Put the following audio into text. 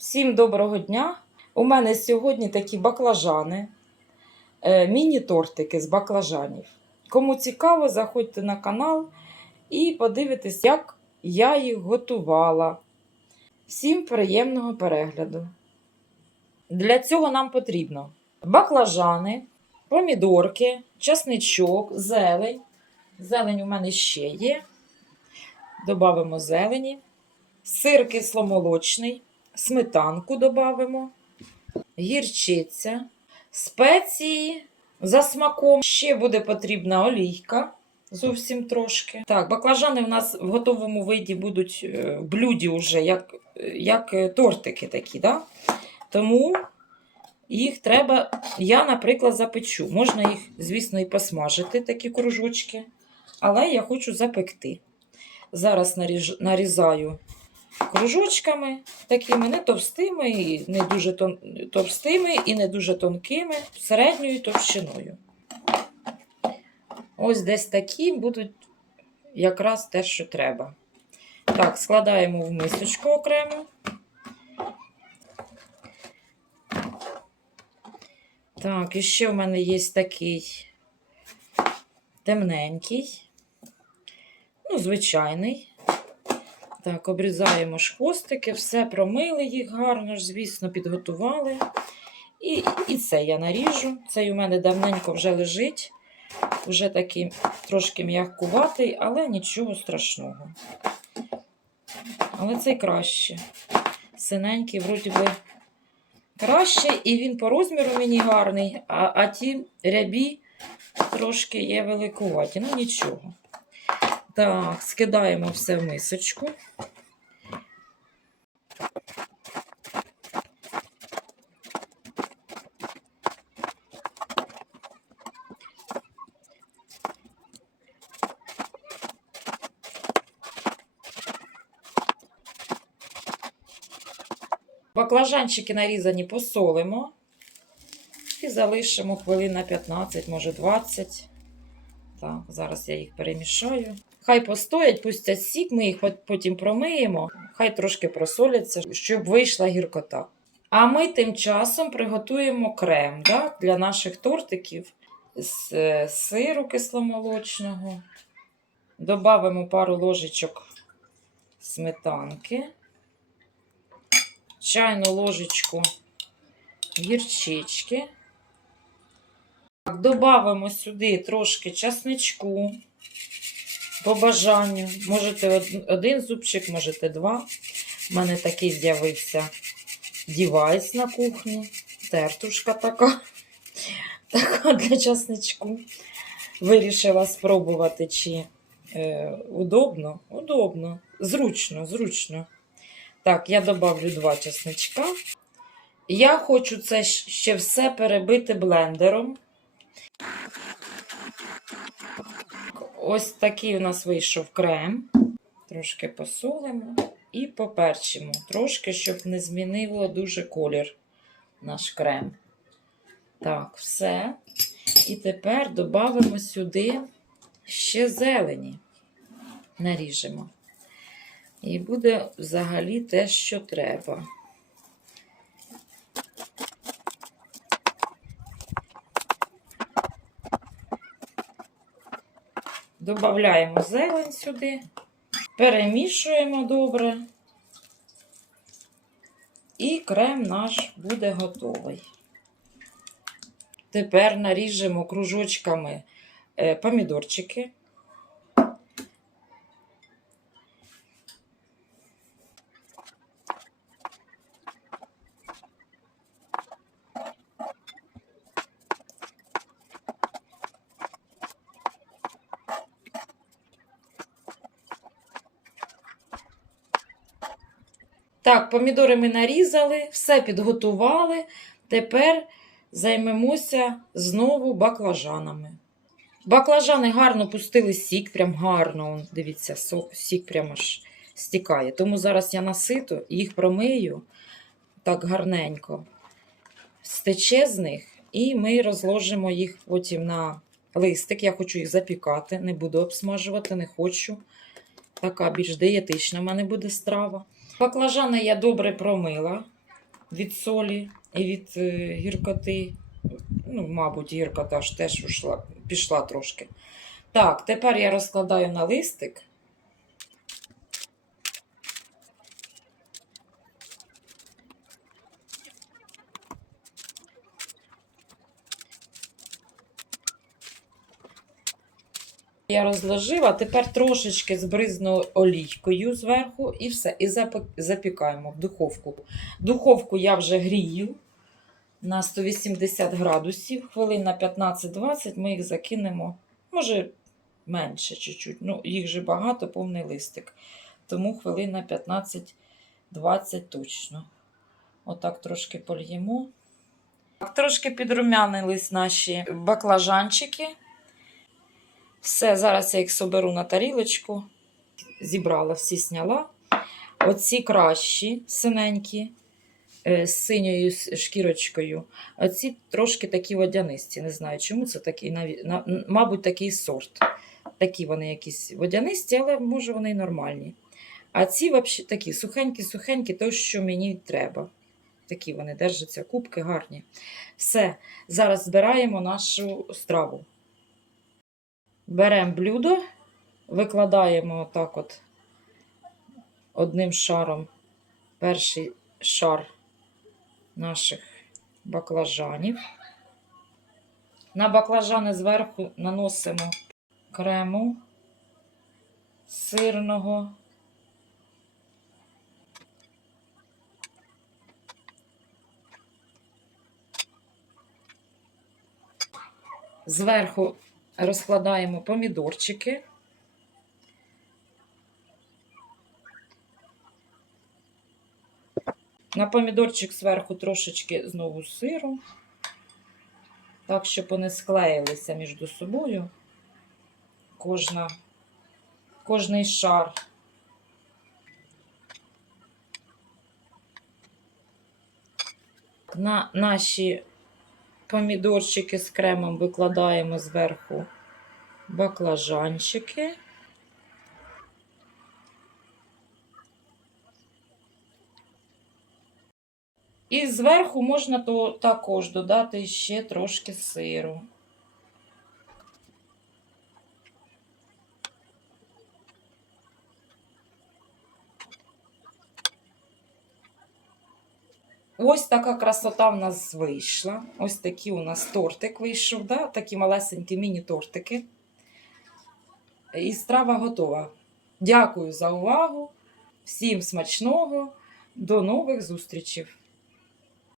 Всім доброго дня! У мене сьогодні такі баклажани, е, міні-тортики з баклажанів. Кому цікаво, заходьте на канал і подивитесь, як я їх готувала. Всім приємного перегляду. Для цього нам потрібно баклажани, помідорки, часничок, зелень. Зелень у мене ще є. Добавимо зелені, сир кисломолочний, сметанку додамо, гірчиця, спеції за смаком. Ще буде потрібна олійка. Зовсім трошки. Так, баклажани в нас в готовому виді будуть е, в блюді вже, як, як е, тортики такі. Да? Тому їх треба, я, наприклад, запечу. Можна їх, звісно, і посмажити, такі кружочки. Але я хочу запекти. Зараз наріж, нарізаю кружочками, такими не товстими, і не дуже тон, товстими і не дуже тонкими, середньою товщиною. Ось десь такі будуть якраз те, що треба. Так, складаємо в мисочку окремо. Так, і ще в мене є такий темненький, ну, звичайний. Так, обрізаємо ж хвостики, все промили їх гарно звісно, підготували. І, і це я наріжу. Цей у мене давненько вже лежить. Вже такий трошки м'якуватий, але нічого страшного. Але цей краще. Синенький, вроді би, краще, і він по розміру мені гарний, а, а ті рябі трошки є великуваті. Ну, нічого. Так, скидаємо все в мисочку. Баклажанчики нарізані посолимо і залишимо хвилин на 15, може 20. Так, зараз я їх перемішаю. Хай постоять, пустять сік, ми їх потім промиємо, хай трошки просоляться, щоб вийшла гіркота. А ми тим часом приготуємо крем да, для наших тортиків з е, сиру кисломолочного. Добавимо пару ложечок сметанки, чайну ложечку гірчички. Добавимо сюди трошки часничку по бажанню. Можете один зубчик, можете два. У мене такий з'явився дівайс на кухні. Тертушка така. Така для часничку. Вирішила спробувати, чи е, удобно. Удобно. Зручно, зручно. Так, я добавлю два часничка. Я хочу це ще все перебити блендером. Ось такий у нас вийшов крем. Трошки посолимо і поперчимо. Трошки, щоб не змінило дуже колір наш крем. Так, все. І тепер додамо сюди ще зелені. Наріжемо. І буде взагалі те, що треба. Добавляємо зелень сюди, перемішуємо добре. І крем наш буде готовий. Тепер наріжемо кружочками е, помідорчики. Так, помідори ми нарізали, все підготували. Тепер займемося знову баклажанами. Баклажани гарно пустили сік, прям гарно. Дивіться, сік прямо аж стікає. Тому зараз я наситу, їх промию так гарненько. Стече з них, і ми розложимо їх потім на листик. Я хочу їх запікати, не буду обсмажувати, не хочу. Така більш дієтична в мене буде страва. Баклажани я добре промила від солі і від е, гіркоти. Ну, мабуть, гіркота ж теж ушла, пішла трошки. Так, тепер я розкладаю на листик. Я розложила, тепер трошечки збризну олійкою зверху і все. І запікаємо в духовку. Духовку я вже грію на 180 градусів. Хвилин на 15-20 ми їх закинемо, може менше чуть-чуть. Ну, їх же багато, повний листик. Тому хвилин на 15-20 точно. Отак трошки польємо. Трошки підрумянились наші баклажанчики. Все, зараз я їх соберу на тарілочку. Зібрала, всі сняла. Оці кращі, синенькі, е, з синьою шкірочкою. Оці трошки такі водянисті. Не знаю, чому це такий, мабуть, такий сорт. Такі вони якісь водянисті, але може вони й нормальні. А ці взагалі такі сухенькі-сухенькі, то, що мені треба. Такі вони держаться, кубки гарні. Все, зараз збираємо нашу страву. Беремо блюдо, викладаємо отак от одним шаром перший шар наших баклажанів. На баклажани зверху наносимо крему сирного. Зверху розкладаємо помідорчики. На помідорчик зверху трошечки знову сиру, так, щоб вони склеїлися між собою. Кожна, кожний шар. На наші помідорчики з кремом викладаємо зверху баклажанчики. І зверху можна то також додати ще трошки сиру. Ось така красота в нас вийшла. Ось такий у нас тортик вийшов, да? такі малесенькі міні-тортики. І страва готова. Дякую за увагу. Всім смачного. До нових зустрічей!